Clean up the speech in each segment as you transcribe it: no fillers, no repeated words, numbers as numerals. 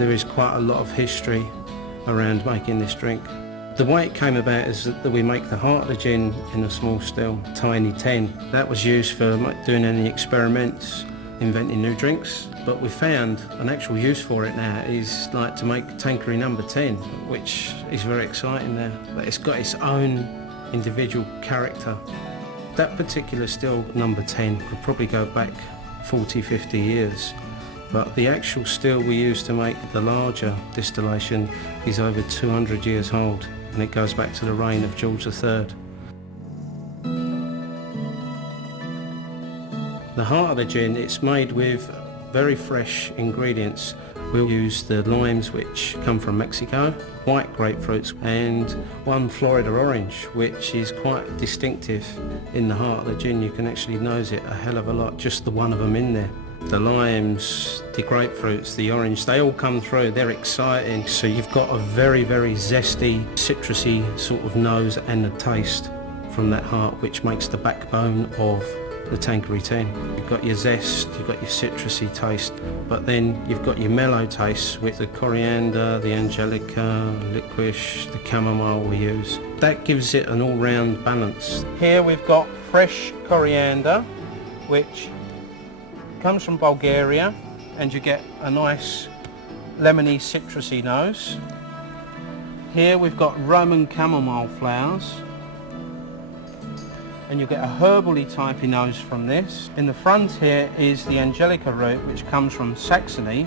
There is quite a lot of history around making this drink. The way it came about is that we make the heart of the gin in a small still, tiny tin. That was used for doing any experiments, inventing new drinks, but we found an actual use for it now is like to make Tanqueray number 10, which is very exciting now. But it's got its own individual character. That particular still, number 10, could probably go back 40, 50 years. But the actual still we use to make the larger distillation is over 200 years old, and it goes back to the reign of George III. The heart of the gin, it's made with very fresh ingredients. We'll use the limes which come from Mexico, white grapefruits, and one Florida orange, which is quite distinctive in the heart of the gin. You can actually nose it a hell of a lot, just the one of them in there. The limes, the grapefruits, the orange, they all come through, they're exciting. So you've got a very, very zesty, citrusy sort of nose and a taste from that heart, which makes the backbone of the Tanqueray 10. You've got your zest, you've got your citrusy taste, but then you've got your mellow taste with the coriander, the angelica, licorice, the chamomile we use. That gives it an all-round balance. Here we've got fresh coriander, which comes from Bulgaria, and you get a nice lemony citrusy nose. Here we've got Roman chamomile flowers, and you get a herbally typey nose from this. In the front here is the angelica root, which comes from Saxony,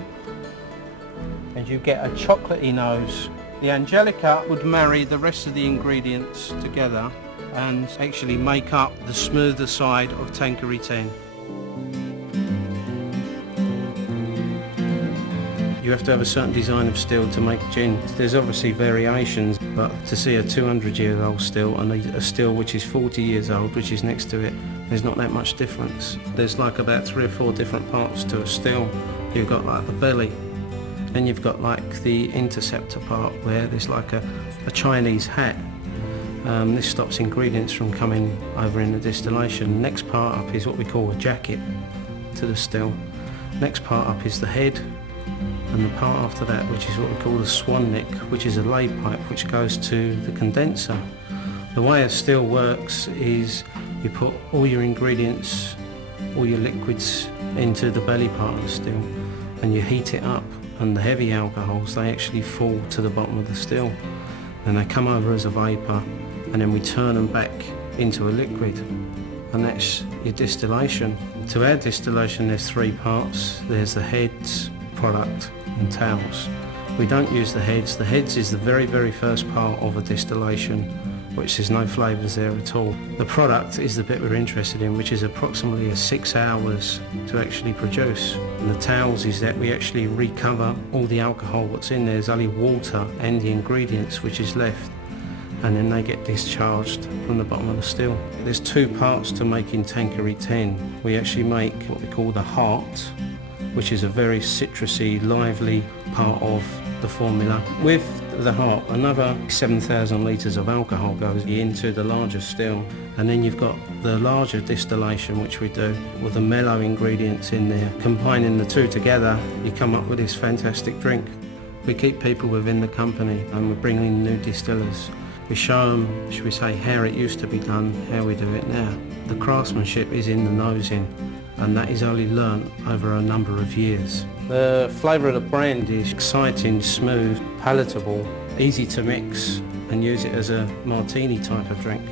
and you get a chocolatey nose. The angelica would marry the rest of the ingredients together and actually make up the smoother side of Tanqueray 10. You have to have a certain design of still to make gin. There's obviously variations, but to see a 200-year-old still and a still which is 40 years old, which is next to it, there's not that much difference. There's like about 3 or 4 different parts to a still. You've got like the belly, and you've got like the interceptor part where there's like a Chinese hat. This stops ingredients from coming over in the distillation. Next part up is what we call a jacket to the still. Next part up is the head, and the part after that, which is what we call the swan neck, which is a lay pipe which goes to the condenser. The way a still works is you put all your ingredients, all your liquids into the belly part of the still, and you heat it up, and the heavy alcohols, they actually fall to the bottom of the still, and they come over as a vapour, and then we turn them back into a liquid, and that's your distillation. To our distillation, there's 3 parts. There's the heads, product, and tails. We don't use the heads. The heads is the very, very first part of a distillation, which there's no flavours there at all. The product is the bit we're interested in, which is approximately 6 hours to actually produce. And the tails is that we actually recover all the alcohol what's in there. There's only water and the ingredients which is left, and then they get discharged from the bottom of the still. There's 2 parts to making Tanqueray 10. We actually make what we call the heart, which is a very citrusy, lively part of the formula. With the heart, another 7,000 litres of alcohol goes into the larger still, and then you've got the larger distillation which we do with the mellow ingredients in there. Combining the 2 together, you come up with this fantastic drink. We keep people within the company, and we bring in new distillers. We show them, should we say, how it used to be done, how we do it now. The craftsmanship is in the nosing, and that is only learnt over a number of years. The flavour of the brand is exciting, smooth, palatable, easy to mix, and use it as a martini type of drink.